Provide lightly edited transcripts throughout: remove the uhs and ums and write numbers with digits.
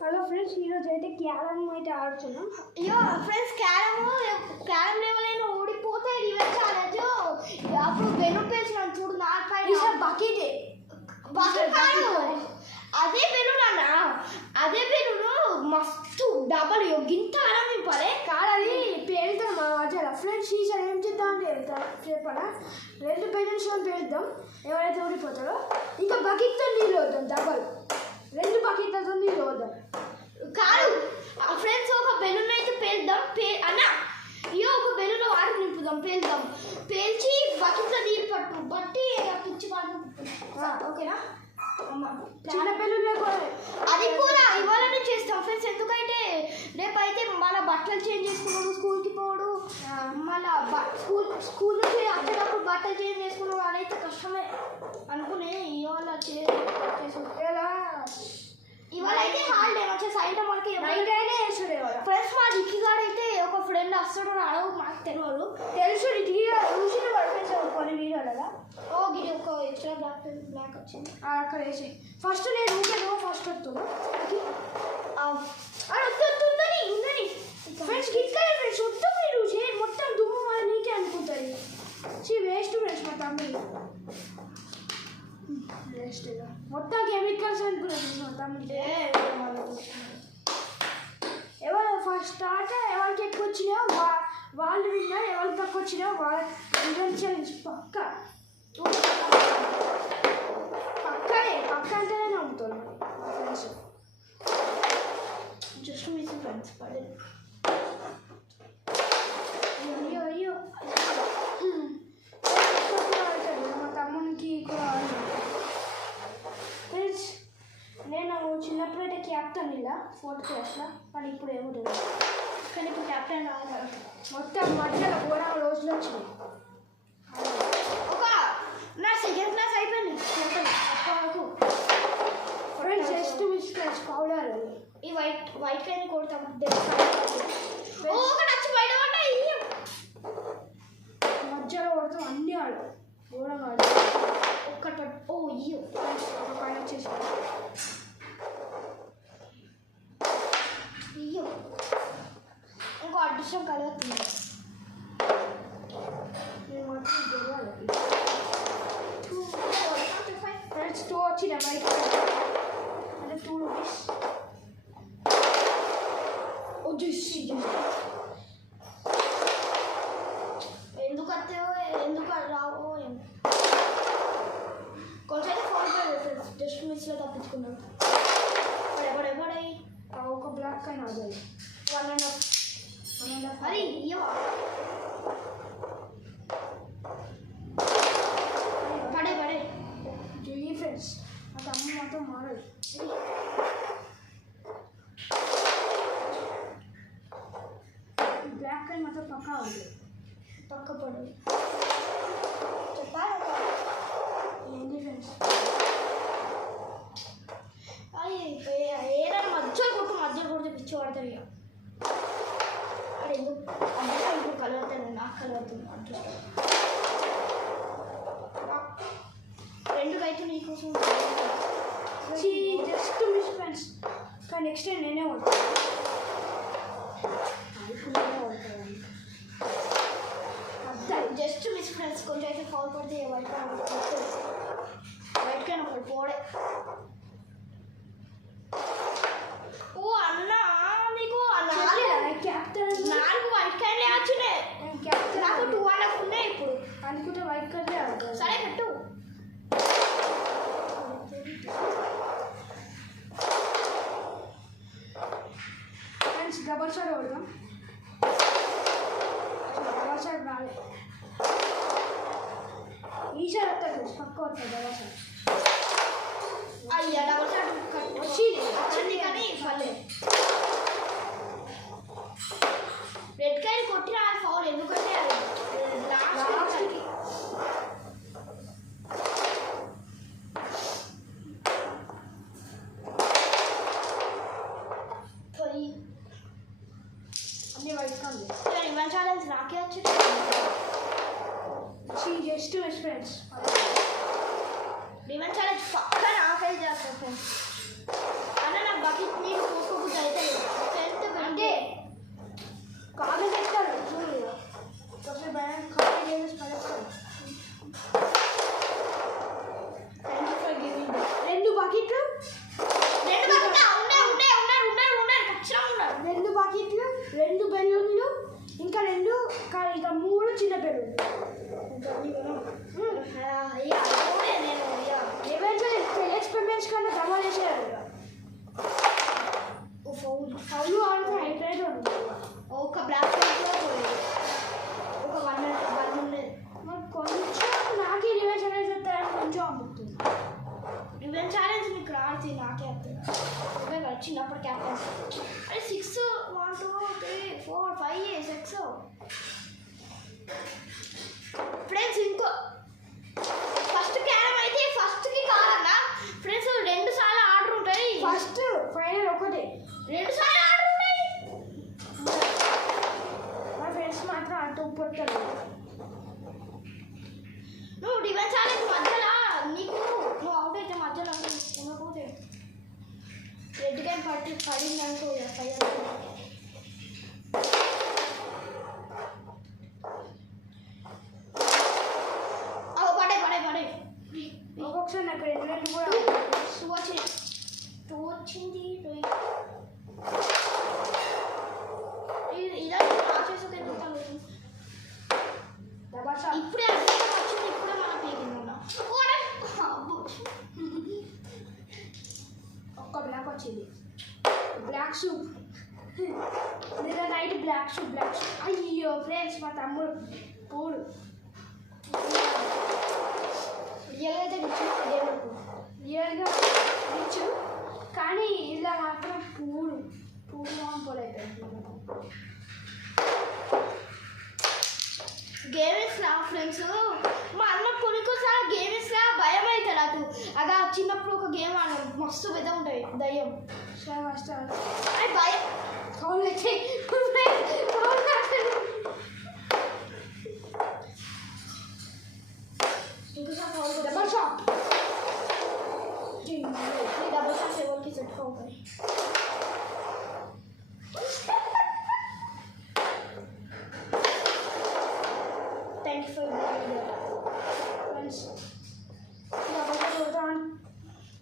Hello friends, ఈరోజు అయితే carom అయితే ఆడుతున్నాం. అయ్యో ఫ్రెండ్స్, క్యారమ్ లెవెల్ ఓడిపోతే రివెంజ్ ఛాలెంజ్. అప్పుడు బెలూన్ పేల్చినాను చూడు నా పైన. బకెట్ కాదు, అదే బెలూన్ అన్న. అదే బెలూన్ మస్తు డబల్ గింత అరం నింపాలి కాదు, అది పేలుతాం మా మధ్యలో. ఫ్రెండ్స్, ఈసారి ఏం చేద్దాం అంటే చెప్పాలా, 2 బెలూన్స్ పేలుద్దాం. ఎవరైతే ఓడిపోతారో ఇంకా బకెట్తో నీళ్ళు వద్దాం. డబల్ 2 బకెట్లతో నీళ్ళు వద్దాం. కాదు ఫ్రెండ్స్, ఒక బెలూన్ అయితే పేల్దాం. అన్న అయ్యో, ఒక బెలూన్ వాటర్ నింపుదాం, పేల్దాం. పేల్చి బకెట్లో నీళ్ళు పట్టి పిచ్చి వాటర్. ఓకేనా? చిన్న బెలూన్ అది కూడా ఇవాళనే చేస్తాం ఫ్రెండ్స్. ఎందుకంటే రేపైతే మళ్ళీ బట్టలు చేంజ్ చేసుకున్నాడు, స్కూల్కి పోడు. మళ్ళీ స్కూల్ నుంచి వచ్చేటప్పుడు బట్టలు చేంజ్ చేసుకున్నాడు, అదైతే కష్టమే అనుకునే ఇవాళ ఇవాళ అయితే హాలిడే వచ్చే సాయంత్రం మనకి ఫ్రెండ్స్. మా దిక్కిగాడు అయితే ఒక ఫ్రెండ్ వస్తాడు, అడవు మాకు తెలియదు. తెలుసు చూసిన పడిపోయింది కొన్ని వీడియోలలో. ఓ గిరి ఒక ఎక్స్ట్రా బ్లాక్ వచ్చింది అక్కడ వేసి. ఫస్ట్ నేను ఊరికే ఫస్ట్ వస్తున్నా ఉందని ఫ్రెండ్స్. గిట్లే ఫ్రెండ్స్, మొత్తం మీరు మొత్తం దుమ్ము వాళ్ళు నీకే అనుకుంటుంది. వేస్ట్ ఫ్రెండ్స్, మా తమ్ముడు వేస్ట్ మొత్తం కెమికల్స్ అనుకున్నాను మా తమ్ముడు. ఎవరు ఫస్ట్ స్టార్ట్ ఎవరికి ఎక్కువ వచ్చినాయో వాళ్ళు విన్నారు, ఎవరికి తక్కువ వచ్చినాయో వాళ్ళ ఛాలెంజ్ పక్క అంటేనే నమ్ముతాను ఫ్రెండ్స్. జస్ట్ మిస్ ఫ్రెండ్స్ పడేది. అయ్యో అయ్యో, మా తమ్మునికి కూడా ఫ్రెండ్స్. నేను చిన్నప్పుడైతే క్యాప్టెన్ ఇలా 4th క్లాస్లో, కానీ ఇప్పుడు ఏముంటుంది. కానీ ఇప్పుడు కెప్టెన్ రాదు. మొత్తం మధ్యలో ఘోరంగా రోజులు వచ్చినాయి. నా 2nd క్లాస్ అయిపోయింది అప్పటివరకు. Friends, just miss friends powder. ఈ వైట్ కైన్ కొడతాం. ఒకటి వచ్చి బయట పడ్డాయి. మధ్యలో కొడతాం, అన్నీ ఆడు ఘోరంగా ఆడు. ఒక్కటి ఓ అయ్యో ఒక పైన వచ్చేసి అయ్యో, ఇంకో అదృష్టం కలుగుతుంది. నేను మాత్రం గెలవాలి. ఫ్రెండ్స్, 2 వచ్చిన బయట అంటే 2 రూపీస్. ఎందుకు వస్తావో ఎందుకు రావో కొంచెం ఫోన్ ఫ్రెండ్స్. జస్ట్ మిస్లో తప్పించుకున్నాం. ఎవడెవడై ఒక బ్లాక్ అయినా అది 1.5 అది ఇయ్యో పడే జీ ఫ్రెండ్స్. మా తమ్ముడు మాత్రం మారదు. బ్లాక్ అయిన మాత్రం పక్కా ఉంది. పక్క పడు చెప్పాలి ఏంటి ఫ్రెండ్స్, ఏదైనా మధ్యలో కొడితే పిచ్చి పడతారు. ఇక అది ఎందుకు అదృష్టం ఇప్పుడు కలుగుతాను, నాకు కలుగుతుంది అదృష్టం. 2 అయితే నీకోసం జస్ట్ మిస్ ఫ్రెండ్స్. కానీ నెక్స్ట్ టైం నేనే ఉంటాను. Just miss friends. కొంచెం అయితే ఫాల్ పడితే వైట్ కైనా ఒకటి పోడే. ఓ అన్న, నీకు 4 వైట్ కైన్లే వచ్చినాయి. నాకు 2.5 ఉన్నాయి ఇప్పుడు అనుకుంటే వైట్ కలర్ ఆడుతుంది. సరే పెట్టు. ఫ్రెండ్స్, డబల్ షాట్ కొడదాం. డబల్ షాట్ రాలే. ఈసారి వస్తుంది ఫ్రెండ్స్, పక్క వస్తుంది డబల్ షాట్. అయ్యా, డబల్ షాట్ వచ్చింది కానీ పర్లేదు. రెడ్ కైన్ కొట్టిన ఫౌల్, ఎందుకంటే లాస్ట్కి అన్నీ వైట్ కాదు. రివెంజ్ ఛాలెంజ్ నాకే వచ్చింది. Just miss friends. Revenge challenge పక్క నాకైతే చేస్తాను ఫ్రెండ్స్. అన్న నా బకెట్ నీళ్ళు 2 బెలూన్లు ఇంకా 2 ఇంకా 3 చిన్న బెలూన్లు. ఎక్స్పెరిమెంట్స్ కన్నా ధమాల్ చేసేయాలి. ఫౌలు ఆడితే హైలైట్ ఉంటుంది. ఒక బ్లాక్ ఒక 1 ఉండేది. కొంచెం నాకే రివెంజ్ అనేది చెప్తారని కొంచెం అమ్ముతుంది. రివెంజ్ ఛాలెంజ్ మీకు రాడుతుంది, నాకే వస్తుంది కదా చిన్నప్పుడు క్యాప్టెన్స్. అరే 6 1 2 3 4 5 6 ఫ్రెండ్స్. ఇంకో ఫస్ట్ క్యారమ్ అయితే ఫస్ట్కి కాదన్నా ఫ్రెండ్స్ 2 సార్లు ఆర్డర్ ఉంటుంది. ఫస్ట్ ఫైనల్ ఒకటే 2 సార్లు ఆర్డర్ ఉంటాయి. మా ఫ్రెండ్స్ మాత్రం అంత ఉప్పొట్టారు. నువ్వు రివెంజ్ ఛాలెంజ్ మధ్యలో నువ్వు అవుట్ అయితే మధ్యలో ఉండకపోతే రెడ్ గేమ్ పడింది అనుకో పడే ఒక్కొక్కసారి నాకు 2 కూడా వచ్చింది. ఇలా రాసేసి ఇప్పుడే వచ్చింది, ఇప్పుడే మన పేరు ఒక్క బ్లాక్ వచ్చింది. బ్లాక్ సూప్ నిన్న నైట్ బ్లాక్ సూప్. అయ్యో ఫ్రెండ్స్ మా తమ్ముడు పూడు రియల్గా అయితే రియల్గా రిచ్, కానీ ఇలా మాత్రం పూడు పోలైపోయింది. గేమ్స్ రా ఫ్రెండ్స్. మా అన్న కొనుక్కోసారి గేమ్స్ రా భయం అవుతుంది. అదా చిన్నప్పుడు ఒక గేమ్ ఆడాం, మస్తు పెద్ద ఉంటుంది దయ్యం. అది భయం. డబల్ షాట్ ఎవరికి సెట్ అవుతాయి. థ్యాంక్ యూ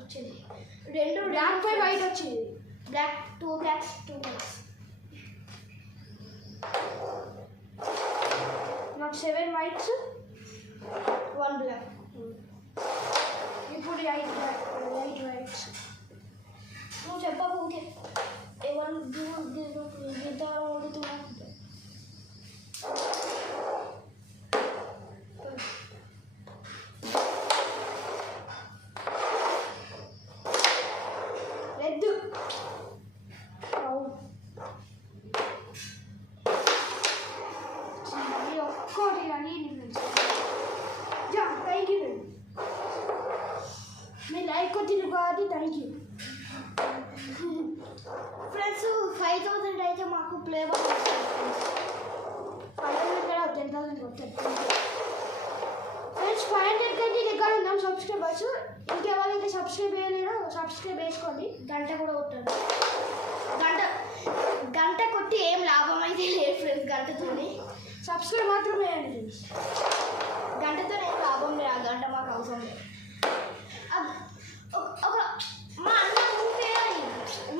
వచ్చింది. 2 బ్లాక్ పై వైట్ వచ్చింది. Block 2 blocks 2 whites. నాకు 7 వైట్స్ 1 బ్లాక్. ఇప్పుడు 8 వైట్స్. నువ్వు చెప్పకు ఓకే. ఎవరు గీత వండుతున్నా రెడ్ ఒక్కటి కానీ థ్యాంక్ యూ. మీ లైక్ కొట్టిన కాబట్టి థ్యాంక్ యూ ఫ్రెండ్స్. 5000 అయితే మాకు ప్లే బాల్ 500 కూడా 10,000 కొట్టారు ఫ్రెండ్స్. 500 కంటే దగ్గర ఉన్నాం సబ్స్క్రైబర్స్. ఇంకెవరైతే సబ్స్క్రైబ్ చేయలేదో సబ్స్క్రైబ్ చేసుకోండి. గంట కూడా కొట్టారు. గంట కొట్టి ఏం లాభం అయితే లేదు ఫ్రెండ్స్. గంటతోనే సబ్స్క్రైబ్ మాత్రమే చేయండి ఫ్రెండ్స్. గంటతో ఏం లాభం లేదు. ఆ గంట మాకు అవసరం లేదు. ఒక మా అన్న ఉంటే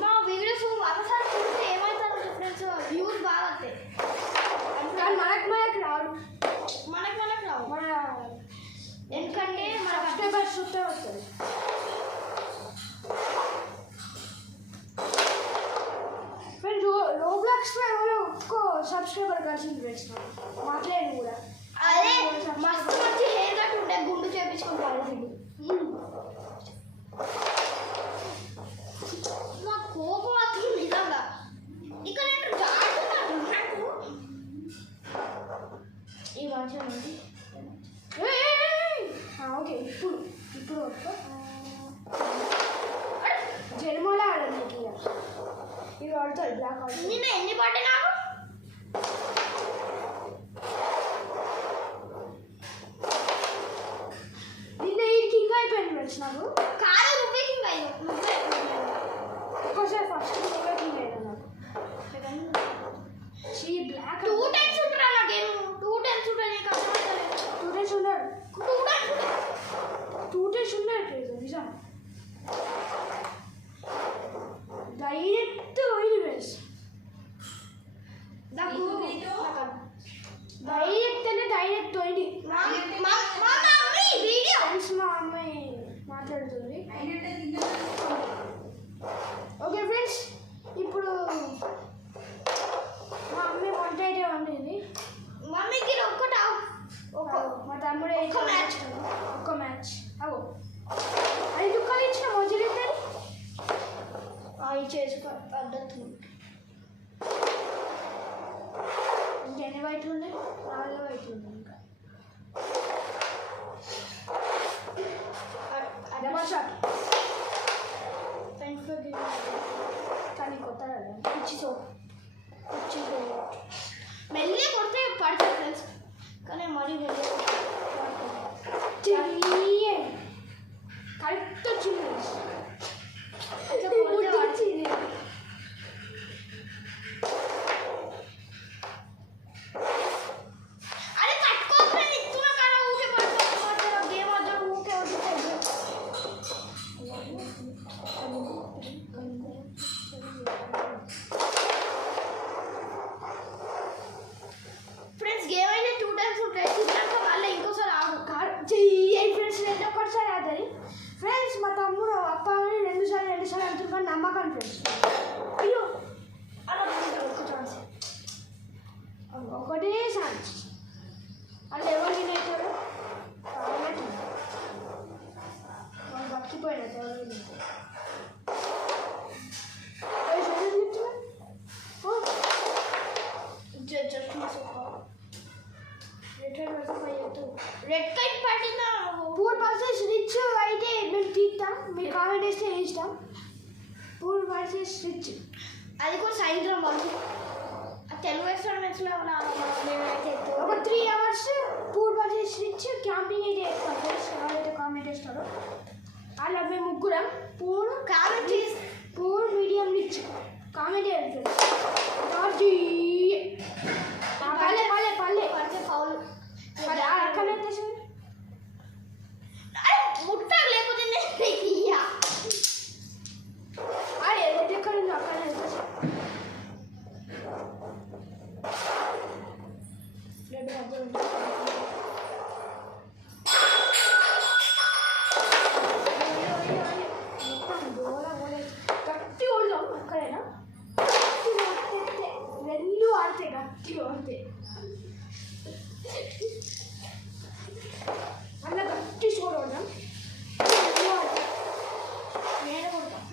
మా వీడియోస్ ఒకసారి చూస్తే ఏమవుతారు ఫ్రెండ్స్, వ్యూస్ బాగా వస్తాయి. కానీ మనకు రాదు. మనకు రావు. మన ఎందుకంటే మన సబ్స్క్రైబర్స్ చుట్టే వస్తుంది. ఫ్రెండ్స్ రోబ్లాక్స్లో ఎవరో ఒక్క సబ్స్క్రైబర్ కలిసింది ఫ్రెండ్స్. మాట్లాడి కూడా అదే మస్తు మంచి హెయిర్ కట్ ఉంటే గుండు చేయించుకుంటారు. నా కోపం వస్తుంది నిజంగా. ఇక్కడ నేను జాడుతున్నాను నాకు ఈ మంచిగా ఉంది. ఓకే ఇప్పుడు జన్మలో ఆడండి. ఇది ఆడుతుంది బ్లాక్ ఆడుతుంది. నిన్న ఎన్ని పడ్డాయి నాకు? నిన్న ఈ కింగ్ అయిపోయింది ఫ్రెండ్స్. నాకు కాదు నువ్వే కింగ్ అయ్యావు. ఒక్కసారి ఫస్ట్ నువ్వే కింగ్ అయ్యాను. నాకు బ్లాక్ 2 టైమ్స్ ఉంటారా నా గేమ్? 2 టైమ్స్ ఉంటాయి. నీకు అర్థమవుతుంది. 2 టైమ్స్ ఉన్నాడు. 2 టైమ్స్ ఉన్నాడు నిజం. డైరెక్ట్ పోయింది ఫ్రెండ్స్. అడ్డొస్తుంది. ఇంకెన్ని వైట్లు ఉన్నాయి? 4 వైట్లు ఉన్నాయి ఇంకా. డబల్ షాట్ కానీ కొత్తగా పిచ్చితో మెల్లి కొడితే పడతాయి ఫ్రెండ్స్, కానీ మరీ మెల్లి కరెక్ట్ వచ్చింది. అరే కట్టుకోకుండా ఇస్తున్నా కానీ ఊకే పడుతుంది గేమ్ ఆడతాడు ఊకే ఫ్రెండ్స్. గేమ్ అయితే 2 times ఉంటాయి, తిన్నాక మళ్ళీ ఇంకోసారి ఆడు. ఫ్రెండ్స్ రెండు ఒక్కసారి ఆడతాయి ఫ్రెండ్స్. మా తమ్ముడు అప్ప 2 సార్లు అంటున్నాను నమ్మకం ఫ్రెండ్స్. అయ్యో అలా ఒక ఛాన్స్, ఒకటే ఛాన్స్. అలా ఎవరు వినేటాడు వాళ్ళు బతికిపోయినట్టు ఎవరు వినేటారు. రెడ్ కైట్ పట్టిందా? పూర్ వర్సెస్ రిచ్ అయితే మేము తీస్తాం, మీరు కామెంట్ వేస్తే ఇష్టం. పూర్ వర్సెస్ రిచ్ అది కూడా సాయంత్రం వరకు తెలుగు ఎక్స్పెరిమెంట్స్లో మేమైతే ఒక 3 hours poor versus rich camping అయితే వేస్తాం ఫ్రెండ్స్. ఎవరైతే కామెంట్ వేస్తారో అలా మేము ముగ్గురం పూర్ కామెంట్ చేసి పూర్ మీడియం రిచ్ కామెంట్ వేయాలి ఫ్రెండ్స్. పల్లె పల్లె పల్లె పడితే ఫౌల్ అక్కడ ముట్టారు లేకపోతే ఎక్కడ ఉందో అక్కడ గట్టి కొడదాం ఎక్కడైనా. రెండు ఆడితే గట్టి ఆడితే అలా గట్టి చూడడం నేను కొడతాం.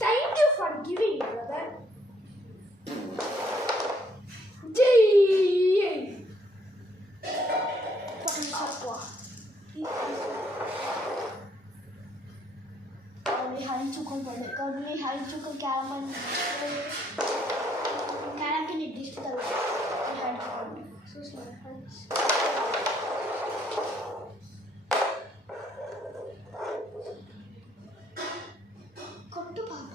Thank you for giving brother. कभी हाई चुका कैरम की निर्दिष्ट కొట్టు పాప.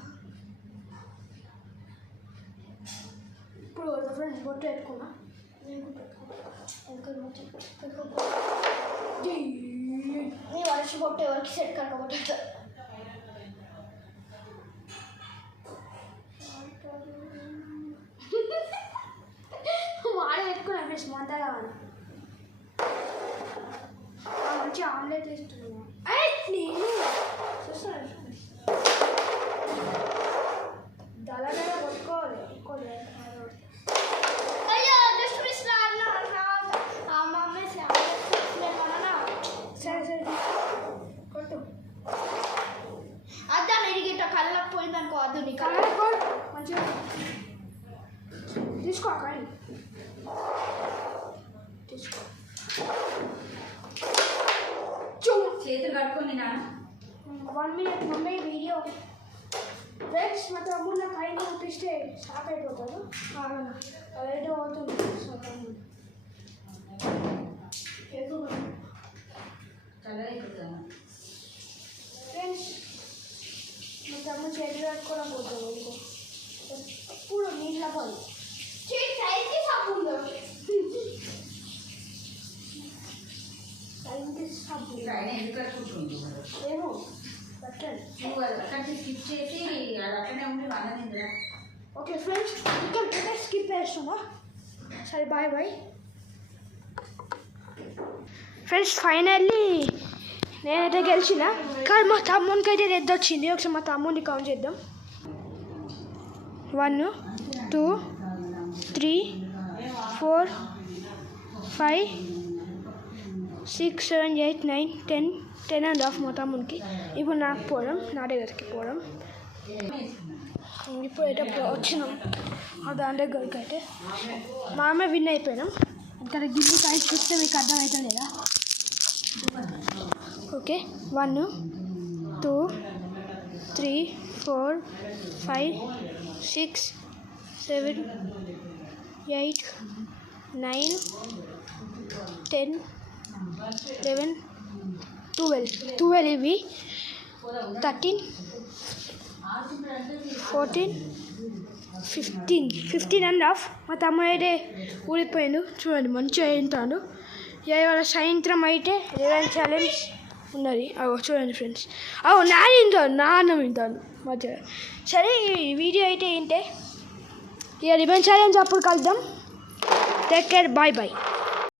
ఇప్పుడు ఫ్రెండ్స్ బొట్టు పెట్టుకున్నా. నీ వర్ష బొట్టు ఎవరికి సెట్ కాకపోతే వాడే పెట్టుకున్నా ఫ్రెండ్స్ మంటగా మంచి ఆమ్లెట్ వేస్తున్నాను. నేను చూస్తాను దళగా కొట్టుకోవాలి. అయ్యో జస్ట్ మిస్ సరే సరే కొట్టు. అద్దా ఎరిగేట కళ్ళకు పోయిందనుకో అద్దు నీ కళ్ళ మంచిగా తీసుకో కానీ తీసుకో. చేతులు కట్టుకొని నాన్న 1 minute మమ్మీ వీడియో ఫ్రెండ్స్. మా తమ్ముడు నాకు కైండ్ చూపిస్తే షాక్ అయిపోతాడు. అదేంటో అవుతుంది ఫ్రెండ్స్. మా తమ్ముడు చేతులు కట్టుకోవడం పోతాడు ఇంకో ఎప్పుడు నీళ్ళ పోయి ఆయన ఎందుకు కట్టుకుంటుంది ఏమో పెట్టండి. నువ్వు అది అక్కడికి స్కిప్ చేసి అది అక్కడనే ఉండి అన్నదిందిరా. ఓకే ఫ్రెండ్స్ ఇక్కడ స్కిప్ చేస్తున్నా. సరే బాయ్ బాయ్ ఫ్రెండ్స్. ఫైనల్లీ నేనైతే గెలిచిన, కానీ మా తమ్మునికి అయితే రెడ్ వచ్చింది. ఒకసారి మా తమ్ముడిని కౌంట్ చేద్దాం. 1 2 3 4 5 6 7 8 9 10 10 అండ్ హాఫ్ మా తమ్మునికి. ఇప్పుడు నాకు పోవడం, నా దగ్గరికి పోవడం. ఇప్పుడు అయితే వచ్చినాం దాని దగ్గరికి అయితే మామే విన్ అయిపోయినాం. ఇక్కడ గిల్లి కాయ చూస్తే మీకు అర్థమవుతుంది లేదా? ఓకే 1 2 3 4 5 6 7 8 9 10 11 12 ఇవి 13 14 15 అండ్ హాఫ్. మా తమ్ముడు అయితే ఊడిపోయాడు చూడండి, మంచిగా తింటాడు. ఇవాళ సాయంత్రం అయితే రివెంజ్ ఛాలెంజ్ ఉన్నది. అగో చూడండి ఫ్రెండ్స్, నా అన్నం తింటాను మధ్యలో. సరే ఈ వీడియో అయితే ఏంటే ఇక రివెంజ్ ఛాలెంజ్ అప్పుడు కలుద్దాం. Take care, bye bye.